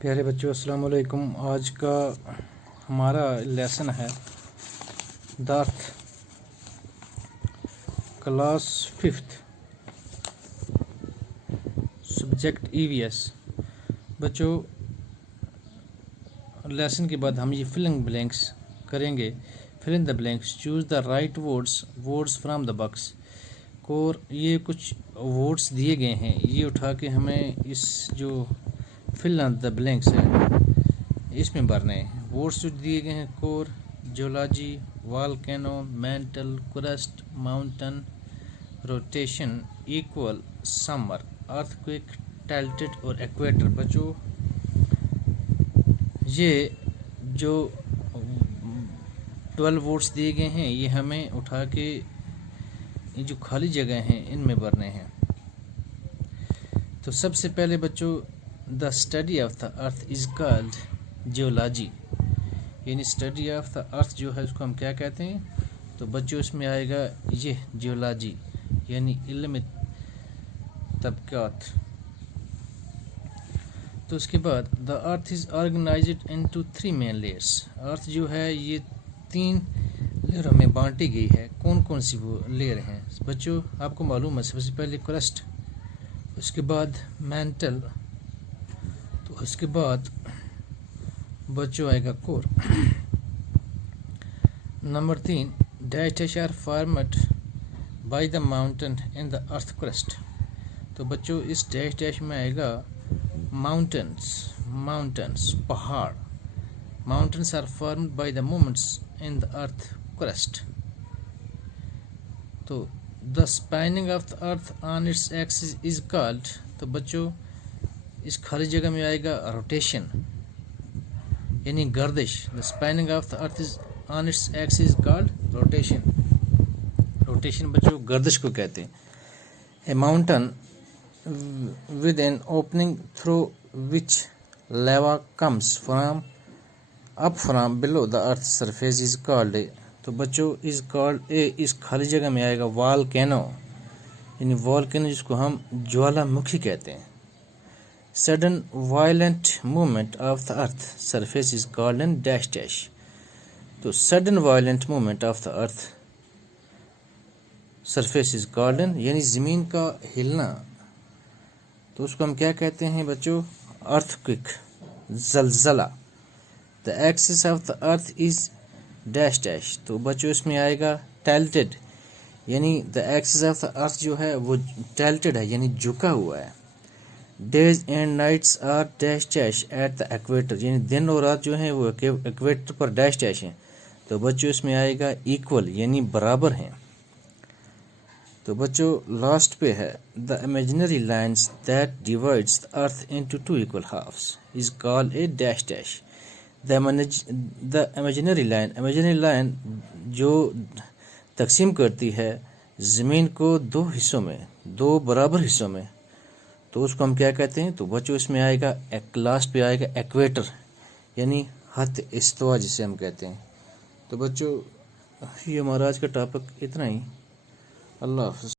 प्यारे बच्चों, अस्सलाम वालेकुम। आज का हमारा लेसन है the earth, class 5th, subject EVS. बच्चों, लेसन के बाद हम ये फिलिंग ब्लैंक्स करेंगे। Fill in the blanks, choose the right words from the box. और ये कुछ वर्ड्स दिए गए हैं, ये उठा के हमें इस जो फिल इन द ब्लैंक्स है इसमें भरने हैं। वर्ड्स जो दिए गए हैं: core, geology, volcano, mantle, crust, mountain, rotation, equal, summer, earthquake, tilted और एक्वेटर। बच्चों, ये जो 12 वर्ड्स दिए गए हैं ये हमें उठा के ये जो खाली जगह हैं इनमें भरने हैं। तो सबसे पहले बच्चों, the study of the earth is called geology, यानी स्टडी ऑफ द अर्थ जो है उसको हम क्या कहते हैं? तो बच्चों इसमें आएगा ये जियोलॉजी, यानी इल्म तबकात। तो उसके बाद the earth is organized into 3 main layers. Earth जो है ये 3 लेयरों में बांटी गई है। कौन कौन सी वो लेयर हैं बच्चों? आपको मालूम है, सबसे पहले क्रस्ट, उसके बाद मेंटल, तो उसके बाद बच्चों आएगा core. Number 3, dash are formed by the mountain in the earth crust. तो बच्चों इस डैश में आएगा माउंटेन्स, पहाड़। Mountains are formed by the movements in the earth crust. तो the spanning of the earth on its axis is called. तो बच्चों इस खाली जगह में आएगा रोटेशन, यानी गर्दिश। The spanning of the earth is on its axis is called rotation. Rotation बच्चों गर्दिश को कहते हैं। ए mountain with an opening through which lava comes up from below the earth's surface is called a। तो बच्चों is called a इस खाली जगह में आएगा वॉल्केनो, यानी वॉल्केनो जिसको हम ज्वालामुखी कहते हैं। sudden violent movement of the earth surface is called an dash। तो sudden violent movement of the earth surface is called an, यानी जमीन का हिलना, तो उसको हम क्या कहते हैं बच्चों? अर्थक्वेक, जलजला। The axis of the earth is dash. तो बच्चों इसमें आएगा टाइल्टेड, यानी the axis of the earth जो है वो टाइल्टेड है, यानी झुका हुआ है। Days and nights are dash at the equator, यानी दिन और रात जो है वो इक्वेटर पर डैश है। तो बच्चों इसमें आएगा इक्वल, यानी बराबर हैं। तो बच्चों लास्ट पे है the imaginary lines that divides the earth into 2 equal halves is called a dash. The imaginary line जो तकसीम करती है ज़मीन को 2 हिस्सों में, 2 बराबर हिस्सों में, तो उसको हम क्या कहते हैं? तो बच्चों इसमें आएगा लास्ट पे आएगा एक्वेटर, यानी हद इस्तवा जिसे हम कहते हैं। तो बच्चों ये हमारा आज का टॉपिक इतना ही। अल्लाह हाफ़िज़।